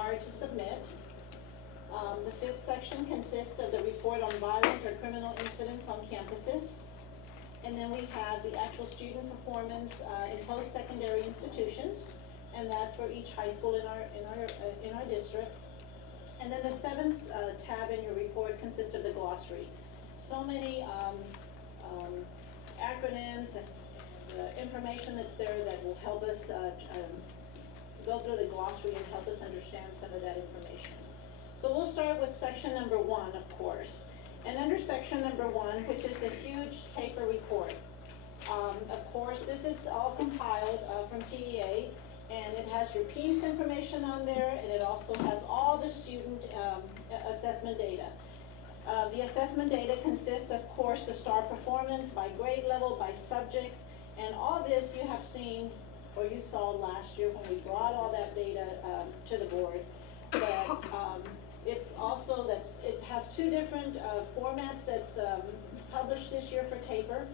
required to submit. The fifth section consists of the report on violent or criminal incidents on campuses. And then we have the actual student performance in post-secondary institutions, and that's for each high school in our district. And then the seventh tab in your report consists of the glossary. So many acronyms and information that's there that will help us go through the glossary and help us understand some of that information. So we'll start with section number 1, of course. And under section number 1, which is the huge TAPER report, of course, this is all compiled from TEA, and it has your PEACE information on there, and it also has all the student assessment data. The assessment data consists, of course, the STAR performance by grade level, by subjects, and all this you have seen, or you saw last year when we brought all that data to the board. But it's also that it has 2 different formats that's published this year for TAPER.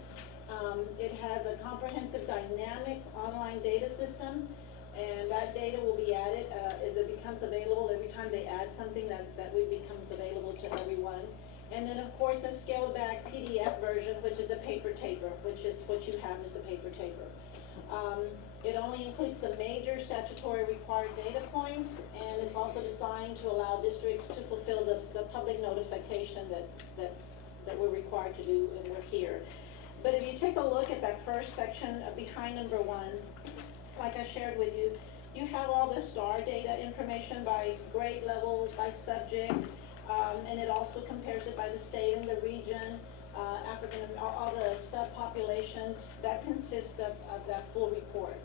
It has a comprehensive dynamic online data system, and that data will be added as it becomes available. Every time they add something, that becomes available to everyone. And then, of course, a scaled back PDF version, which is a paper TAPER, which is what you have as the paper TAPER. It only includes the major statutory required data points, and it's also designed to allow districts to fulfill the public notification that we're required to do, and we're here. But if you take a look at that first section behind number 1, like I shared with you, you have all the STAR data information by grade level, by subject, and it also compares it by the state and the region, all the subpopulations. That consists of that full report.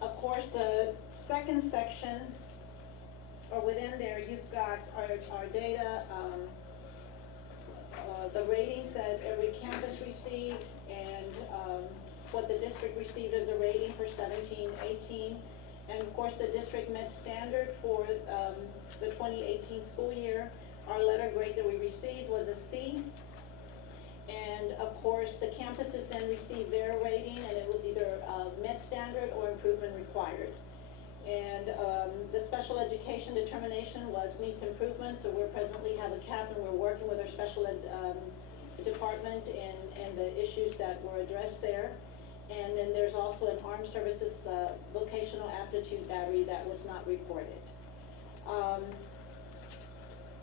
Of course, the second section, or within there, you've got our data, the ratings that every campus received, and what the district received as a rating for 17-18. And of course, the district met standard for the 2018 school year. Our letter grade that we received was a C. And of course, the campuses then received their rating, and it was either met standard or improvement required. And the special education determination was needs improvement, so we presently have a cap, and we're working with our special ed department and the issues that were addressed there. And then there's also an armed services vocational aptitude battery that was not reported.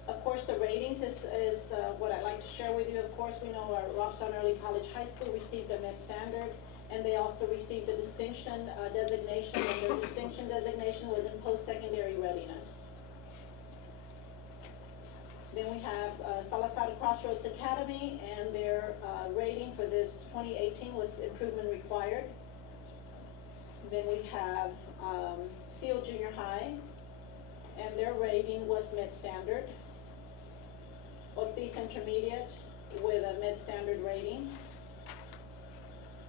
Of course, the ratings is what I'd like to share with you. Of course, we know our Robstown Early College High School received a Met Standard, and they also received a distinction designation, and their distinction designation was in post-secondary readiness. Then we have Salazar Crossroads Academy, and their rating for this 2018 was improvement required. Then we have Seal Junior High, and their rating was Med Standard. Ortiz Intermediate with a Med Standard rating.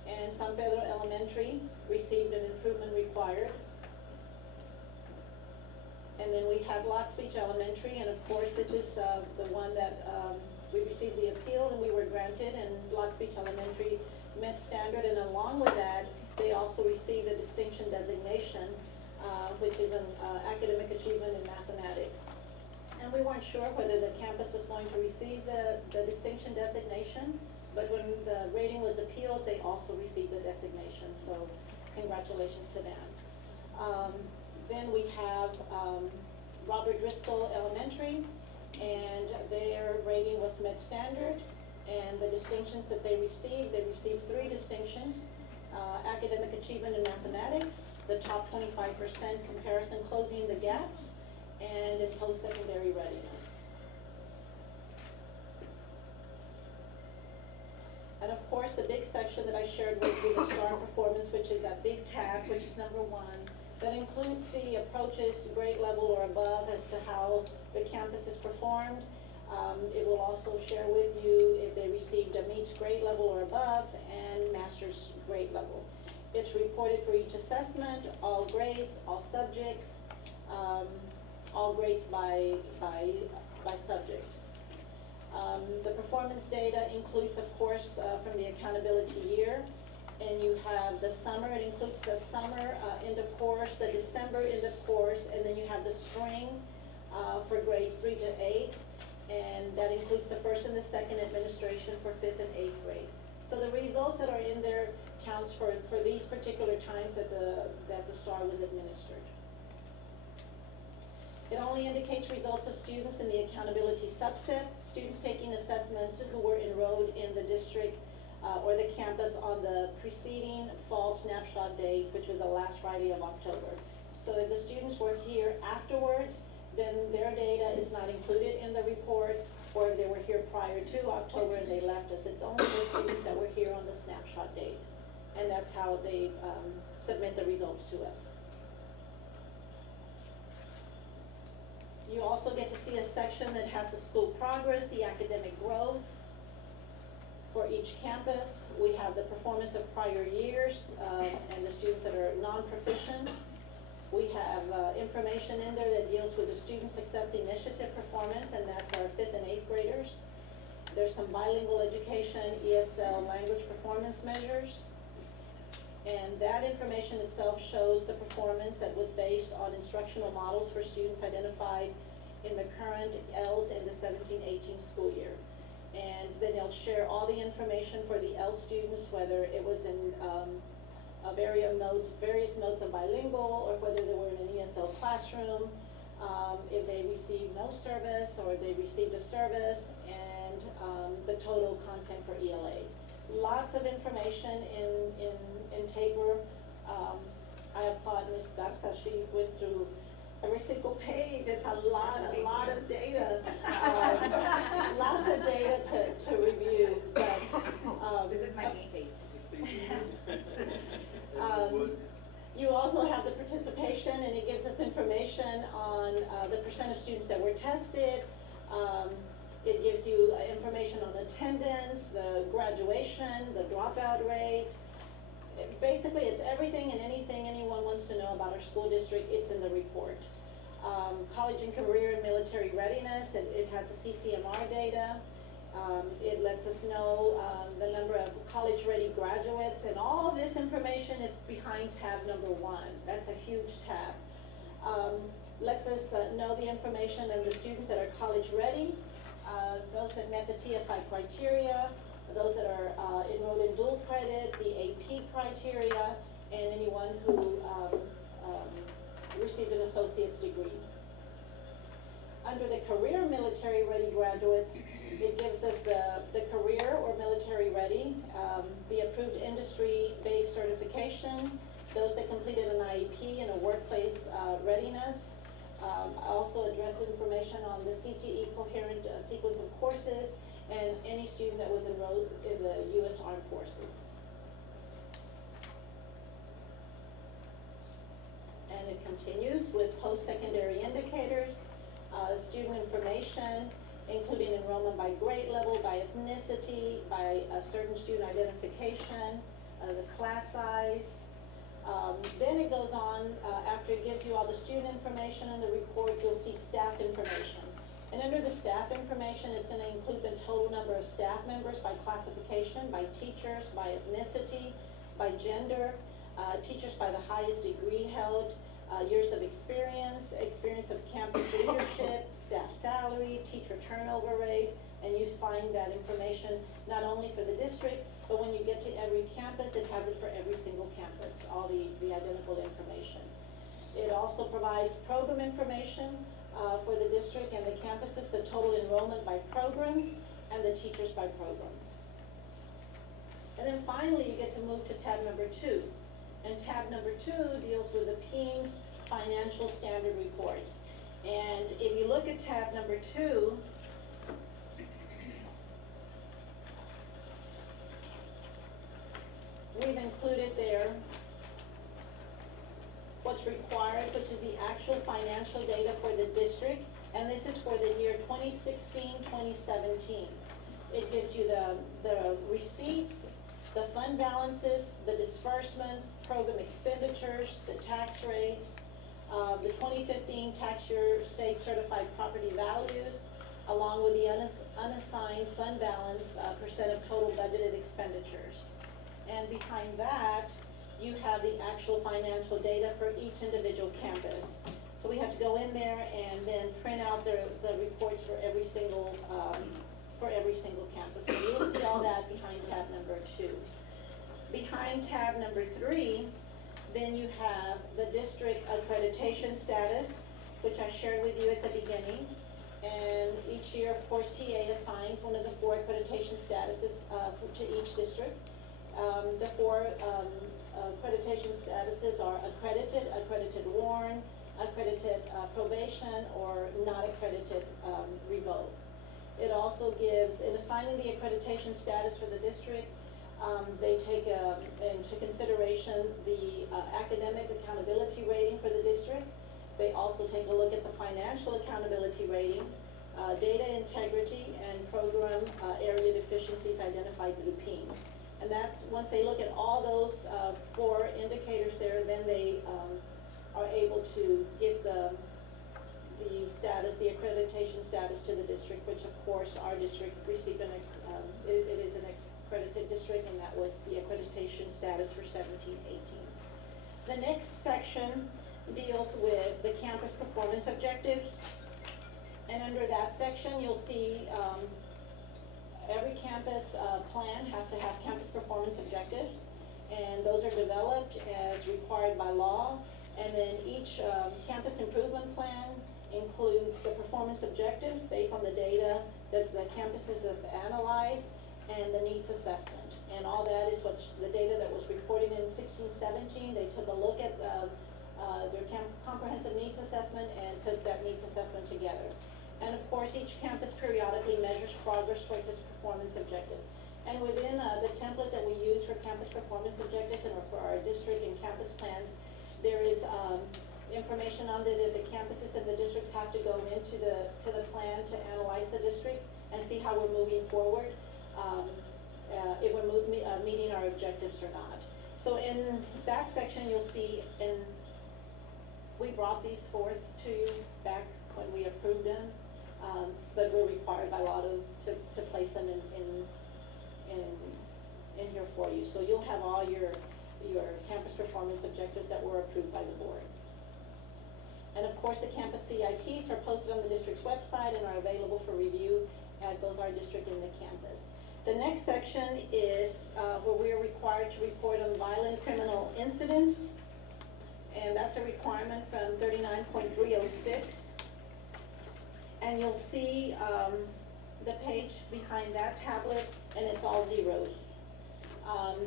And San Pedro Elementary received an improvement required. And then we have Lots Beach Elementary, and of course this is the one that we received the appeal and we were granted, and Lots Beach Elementary met standard, and along with that they also received a distinction designation, which is an academic achievement in mathematics. And we weren't sure whether the campus was going to receive the distinction designation, but when the rating was appealed, they also received the designation, so congratulations to them. Then we have Robert Driscoll Elementary, and their rating was Med Standard, and the distinctions that they received 3 distinctions: academic achievement in mathematics, the top 25% comparison closing the gaps, and in post-secondary readiness. And of course, the big section that I shared with you, the STAR performance, which is that big tab, which is number 1. That includes the approaches, grade level or above, as to how the campus is performed. It will also share with you if they received a meets grade level or above and master's grade level. It's reported for each assessment, all grades, all subjects, all grades by subject. The performance data includes, of course, from the accountability year. And you have the summer, it includes the summer end of course course, the December end of course, and then you have the spring for grades 3 to 8, and that includes the first and the second administration for 5th and 8th grade. So the results that are in there counts for these particular times that the STAR was administered. It only indicates results of students in the accountability subset, students taking assessments who were enrolled in the district or the campus on the preceding fall snapshot date, which was the last Friday of October. So if the students were here afterwards, then their data is not included in the report, or if they were here prior to October and they left us. It's only the students that were here on the snapshot date. And that's how they submit the results to us. You also get to see a section that has the school progress, the academic growth for each campus. We have the performance of prior years and the students that are non-proficient. We have information in there that deals with the Student Success Initiative performance, and that's our 5th and 8th graders. There's some bilingual education, ESL language performance measures. And that information itself shows the performance that was based on instructional models for students identified in the current ELS in the 17-18 school year. And then they'll share all the information for the ELS students, whether it was in various modes of bilingual, or whether they were in an ESL classroom, if they received no service, or if they received a service, and the total content for ELA. Lots of information in TABOR. I applaud Ms. Daxa. She went through every single page. It's a lot of data. Lots of data to review. But, this is my game page. You also have the participation, and it gives us information on the percent of students that were tested. It gives you information on attendance, the graduation, the dropout rate. Basically, it's everything and anything anyone wants to know about our school district. It's in the report. College and career and military readiness, it has the CCMR data. It lets us know the number of college-ready graduates, and all of this information is behind tab number 1. That's a huge tab. Lets us know the information of the students that are college-ready, those that met the TSI criteria, those that are enrolled in dual credit, the AP criteria, and anyone who received an associate's degree. Under the career military ready graduates, it gives us the career or military ready, the approved industry-based certification, those that completed an IEP and a workplace readiness. Also address information on the CTE coherent sequence of courses, and any student that was enrolled in the U.S. Armed Forces. And it continues with post-secondary indicators, student information, including enrollment by grade level, by ethnicity, by a certain student identification, the class size. Then it goes on, after it gives you all the student information in the report, you'll see staff information. And under the staff information, it's going to include the total number of staff members by classification, by teachers, by ethnicity, by gender, teachers by the highest degree held, years of experience, experience of campus leadership, staff salary, teacher turnover rate, and you find that information not only for the district, but when you get to every campus, it has it for every single campus, all the identical information. It also provides program information for the district and the campuses, the total enrollment by programs, and the teachers by program. And then finally, you get to move to tab number 2. And tab number 2 deals with the PEIMS financial standard reports. And if you look at tab number 2, we've included there what's required, which is the actual financial data for the district, and this is for the year 2016-2017. It gives you the receipts, the fund balances, the disbursements, program expenditures, the tax rates, the 2015 tax year state certified property values, along with the unassigned fund balance percent of total budgeted expenditures. And behind that you have the actual financial data for each individual campus. So we have to go in there and then print out the reports for every single campus. So you'll see all that behind tab number 2. Behind tab number 3, then you have the district accreditation status, which I shared with you at the beginning. And each year, of course, TA assigns one of the 4 accreditation statuses to each district. The 4 accreditation statuses are accredited, accredited worn, accredited probation, or not accredited revoked. It also gives, in assigning the accreditation status for the district, they take into consideration the academic accountability rating for the district. They also take a look at the financial accountability rating, data integrity, and program area deficiencies identified through PEEMS. And that's, once they look at all those 4 indicators there, then they are able to give the status, the accreditation status to the district, which of course our district received it is an accredited district, and that was the accreditation status for 17-18. The next section deals with the campus performance objectives, and under that section you'll see every campus plan has to have campus performance objectives, and those are developed as required by law. And then each campus improvement plan includes the performance objectives based on the data that the campuses have analyzed and the needs assessment. And all that is what's the data that was reported in 16-17. They took a look at their comprehensive needs assessment and put that needs assessment together. And of course, each campus periodically measures progress towards its performance objectives. And within the template that we use for campus performance objectives and for our district and campus plans, there is information on that the campuses and the districts have to go into the plan to analyze the district and see how we're moving forward, if we're meeting our objectives or not. So in that section, you'll see, and we brought these forth to you back when we approved them, but we're required by law to place them in here for you. So you'll have all your campus performance objectives that were approved by the board. And of course, the campus CIPs are posted on the district's website and are available for review at both our district and the campus. The next section is where we are required to report on violent criminal incidents, and that's a requirement from 39.306. And you'll see the page behind that tablet, and it's all zeros.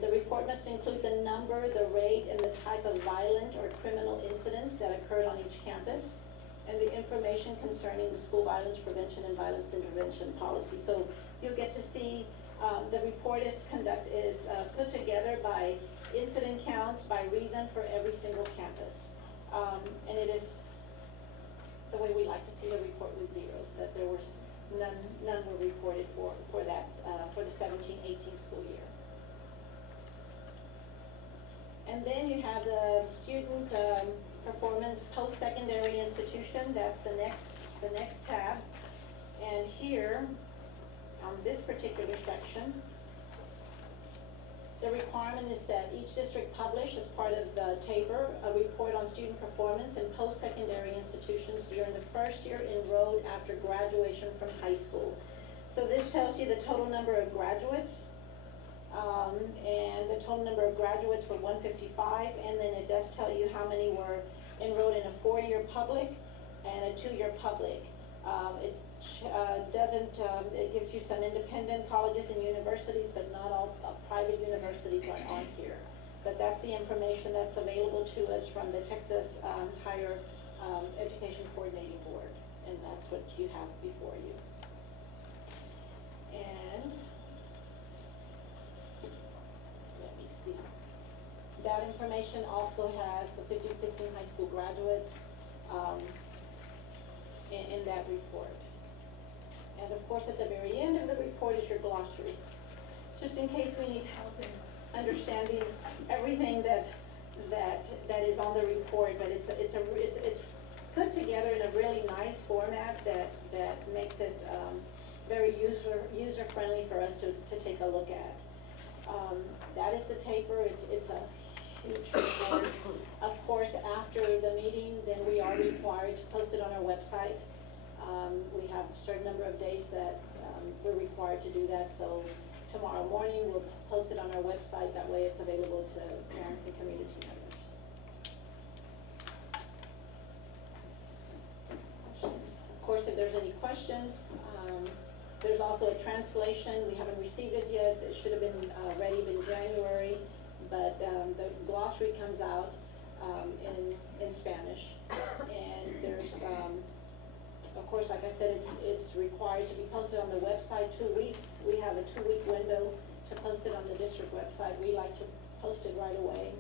The report must include the number, the rate, and the type of violent or criminal incidents that occurred on each campus, and the information concerning the school violence prevention and violence intervention policy. So you'll get to see the report is put together by incident counts, by reason for every single campus. And it is the way we like to see the report with zeros, that there was none were reported for the 17-18 school year. And then you have the student performance post-secondary institution. That's the next tab. And here, on this particular section, the requirement is that each district publish, as part of the TABOR, a report on student performance in post-secondary institutions during the first year enrolled after graduation from high school. So this tells you the total number of graduates, and the total number of graduates were 155, and then it does tell you how many were enrolled in a 4-year public and a 2-year public. It gives you some independent colleges and universities, but not all private universities are on here. But that's the information that's available to us from the Texas Higher Education Coordinating Board, and that's what you have before you. And let me see. That information also has the 15-16 high school graduates in that report. And of course, at the very end of the report is your glossary, just in case we need help in understanding everything that is on the report. But it's put together in a really nice format that makes it very user friendly for us to take a look at. That is the TABOR. It's a huge report. Of course, after the meeting, then we are required to post it on our website. We have a certain number of days that we're required to do that, so tomorrow morning we'll post it on our website. That way it's available to parents and community members. Of course, if there's any questions, there's also a translation. We haven't received it yet. It should have been ready in January, but the glossary comes out in Spanish. And there's, of course, like I said, it's required to be posted on the website 2 weeks. We have a 2-week window to post it on the district website. We like to post it right away.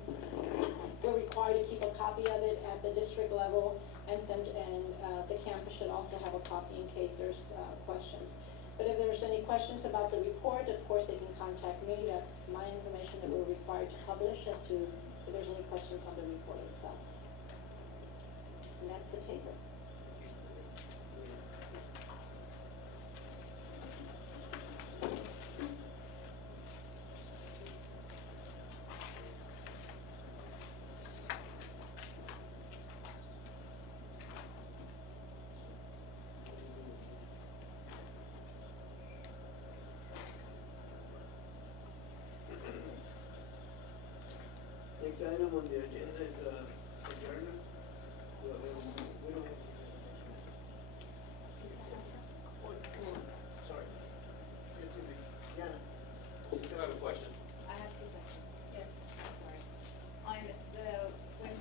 We're required to keep a copy of it at the district level, and the campus should also have a copy in case there's questions. But if there's any questions about the report, of course they can contact me. That's my information that we're required to publish as to if there's any questions on the report itself. And that's the table. Next item on the agenda is adjournment. We don't. Sorry. Yes, you may. Yana. I have a question. I have 2 questions. Yes, sorry. On when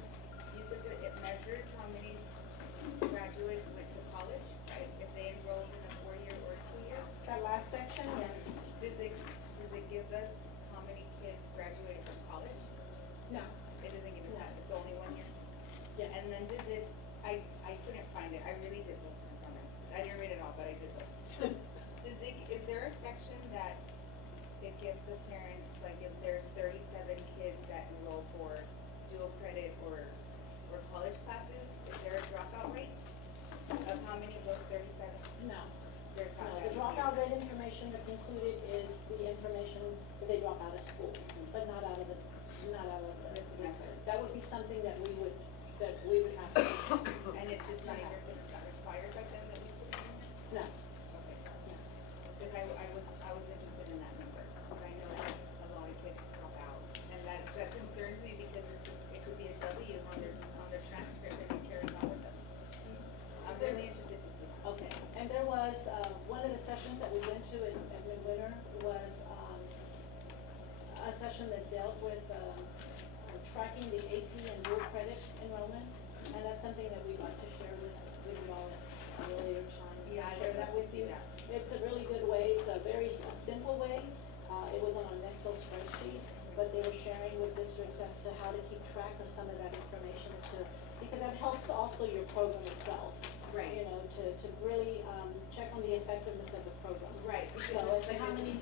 you said that it measures how many graduates went to college, right? If they enrolled in a 4-year or a 2-year? That last section, yes. Does it give us how many kids graduated from college? No. It doesn't give us that, it's only 1 year? Yes. And then I couldn't find it, I really did look from it. I didn't read it all, but I did look. Is there a section that it gives the parents, like if there's 37 kids that enroll for dual credit or college classes, is there a dropout rate of how many of those 37? No. There's No, not. the dropout rate information that's included is the information that they drop out of school, but not out of the record. That would be something that we would have to do. And it's just not even, it's not required by them that we put it in there? No. Okay. Because I was interested in that number, because I know that a lot of kids drop out. And that concerns me because it could be a W on their transcript and it carries on with them. I'm really interested to see that. Okay, and there was, one of the sessions that we went to at Midwinter was a session that dealt with tracking the AP and dual credit enrollment, and that's something that we'd like to share with you all at a later time. Yeah, I'd Share love that to with see you. that. It's a really good way, it's a very simple way. It was on an Excel spreadsheet, but they were sharing with districts as to how to keep track of some of that information because that helps also your program itself. Right. You know, to really check on the effectiveness of the program. Right. So as to how many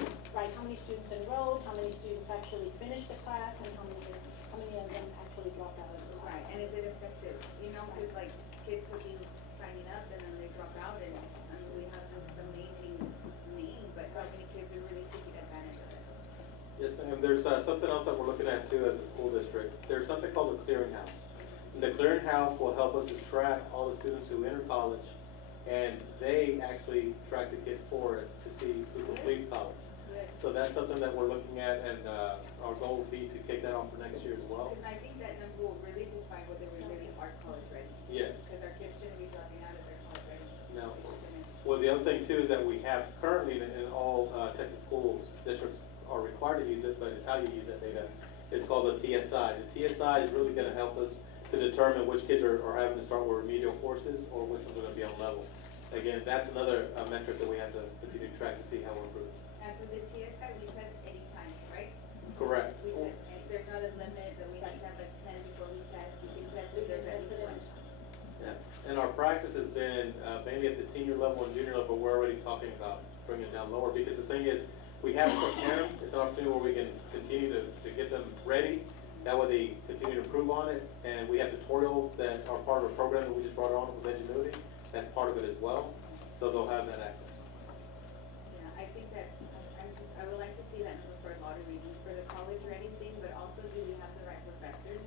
students enrolled, how many students actually finished the class, and how many of them actually dropped out of the class. Right, and is it effective? You know, because like kids would be signing up and then they drop out and we have this amazing name, but how many kids are really taking advantage of it? Yes, ma'am. There's something else that we're looking at too as a school district. There's something called the clearinghouse. And the clearinghouse will help us to track all the students who enter college, and they actually track the kids for us to see who completes college. So that's something that we're looking at, and our goal will be to kick that off for next year as well. Because I think that number will really define whether we really are college ready. Yes. Because our kids shouldn't be dropping out if they're college ready. No. Well, the other thing too is that we have currently in all Texas schools, districts are required to use it, but it's how you use that data. It's called the TSI. The TSI is really going to help us to determine which kids are having to start with remedial courses or which ones are going to be on level. Again, that's another metric that we have to continue to track to see how we're improving. And for the TSI, we test anytime, right? Correct. We test, and there's not a limit that we have to have a 10 before we test. We can test if there's at least one. Yeah. And our practice has been mainly at the senior level and junior level. We're already talking about bringing it down lower because the thing is, we have to prepare them. It's an opportunity where we can continue to get them ready. That way they continue to improve on it. And we have tutorials that are part of a program that we just brought on with Edgenuity. That's part of it as well. So they'll have that access. Yeah, I think that I would like to see that number for lottery reading for the college ready thing, but also do we have the right professors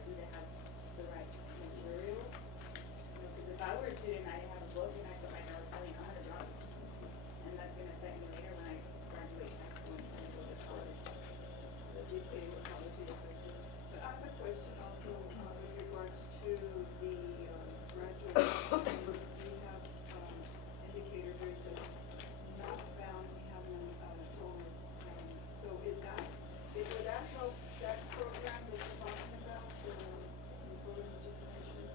question also, with regards to the, graduate. We have, indicator here says not found, we have none, total. So is will that help that program that you're talking about, the program you just mentioned?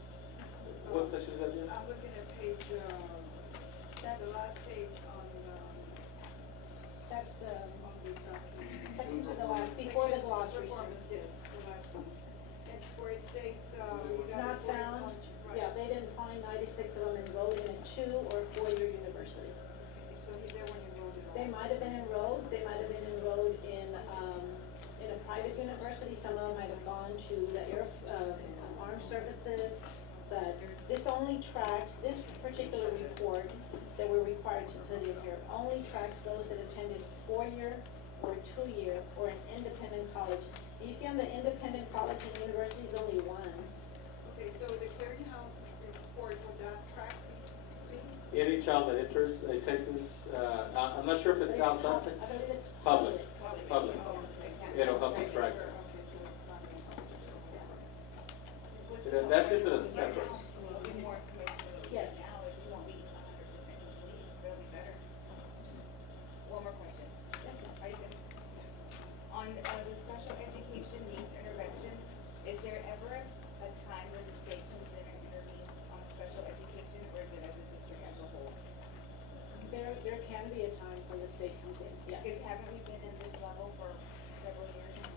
What section is that in? I'm looking at page, the last page on That's the the document. second to the last, before the glossary. Performance, yes, the last one. It's where it states, we got Not a bullet found, point, right. yeah, they didn't find 96 of them enrolled in a 2 or 4-year university. So they weren't enrolled at all. They might have been enrolled, they might have been enrolled in a private university, some of them might have gone to the armed services, but this only tracks, this particular report that we're required to put in here, only tracks those that attended 4-year or 2-year or an independent college. You see on the independent college and university is only one. Okay, so the clearinghouse report, would that track these students? Any child that enters a Texas, I'm not sure if it's outside, I believe it's public, public. Oh, okay. It'll help you track it. Okay, so it's not in That's just a separate. We'll get more information Yes. now, if you won't be 100% complete, that'll be better. One more question. Are you good? On the special education needs intervention, is there ever a time when the state comes in and intervenes on special education, or is it as a district as a whole? There can be a time when the state comes in, yes. Because haven't we been in this level for several years now?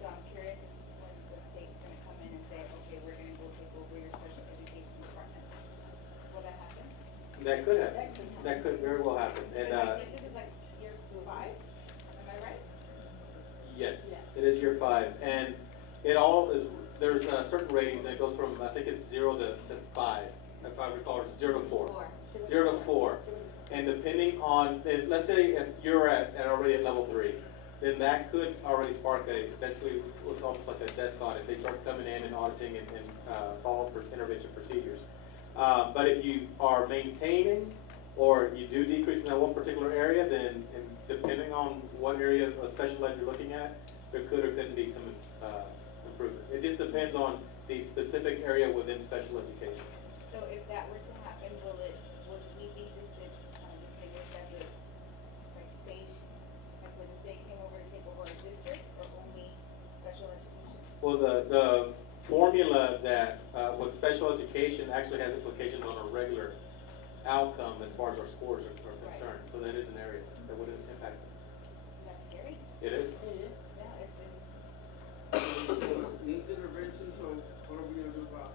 So I'm curious when the state's gonna come in and say, okay, we're gonna go take over your special education department. Will that happen? That could happen. That could very well happen. And, Because I think this is like year 5, am I right? yes, Yes. it is year 5. And it all is, there's certain ratings, and it goes from, I think it's 0 to 5, if I recall, or 0 to 4. 0 to 4. And depending on, let's say if you're already at level 3, then that could already spark basically what's almost like a desk audit. They start coming in and auditing and follow for intervention procedures. But if you are maintaining or you do decrease in that one particular area, then and depending on what area of special ed you're looking at, there could or couldn't be some improvement. It just depends on the specific area within special education. So if that were to happen, would we be distinguished as a, like, state, like when the state came over to take over a district, or only special education? Well, the formula that with special education actually has implications on a regular outcome as far as our scores are concerned. So that is an area that would impact us. That's scary. It is. It is. Yeah, it's Needs intervention, so what are we gonna do about?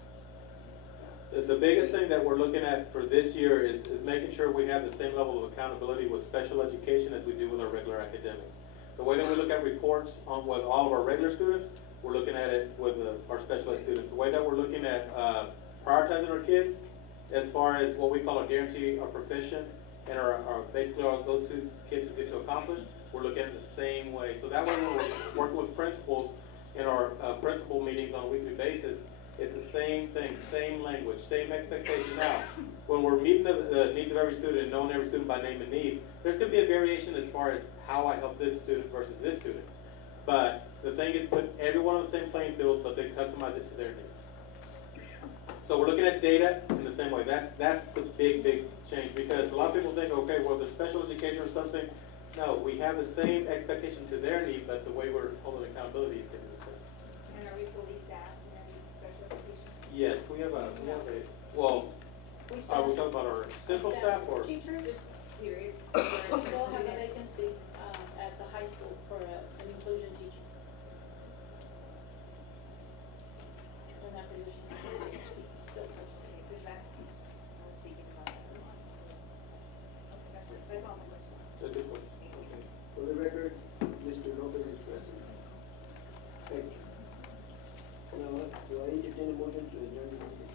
The biggest thing that we're looking at for this year is making sure we have the same level of accountability with special education as we do with our regular academics. The way that we look at reports on with all of our regular students, we're looking at it with our special ed students. The way that we're looking at prioritizing our kids, as far as what we call a guarantee or proficient, and our basically those kids who get to accomplish, we're looking at it the same way. So that way when we're working with principals in our principal meetings on a weekly basis, it's the same thing, same language, same expectation. Now, when we're meeting the needs of every student and knowing every student by name and need, there's going to be a variation as far as how I help this student versus this student. But the thing is put everyone on the same playing field, but they customize it to their needs. So we're looking at data in the same way. That's the big change, because a lot of people think, okay, well, there's special education or something. No, we have the same expectation to their need, but the way we're holding accountability is going to be the same. And are we fully staffed in our special education? Yes, we have a, well, We are we still talking about our central staff or? teachers, Period. we still have a vacancy at the high school for an inclusion teacher. And that position is still posted. Because that's, I was thinking about that a lot. Okay, that's all my questions. That's a good question. Thank you. For the record, Mr. Lopez is present. Thank you. Now, do I entertain a motion to adjourn the meeting?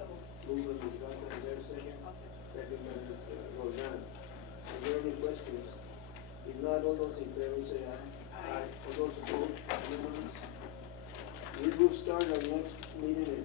So, Move on Ms. Garza, is there a second? I'll second. Second by Ms. Rodan. Are there any questions? If not, all those in favor say aye. Aye. All those opposed, unanimous. We will start our next meeting at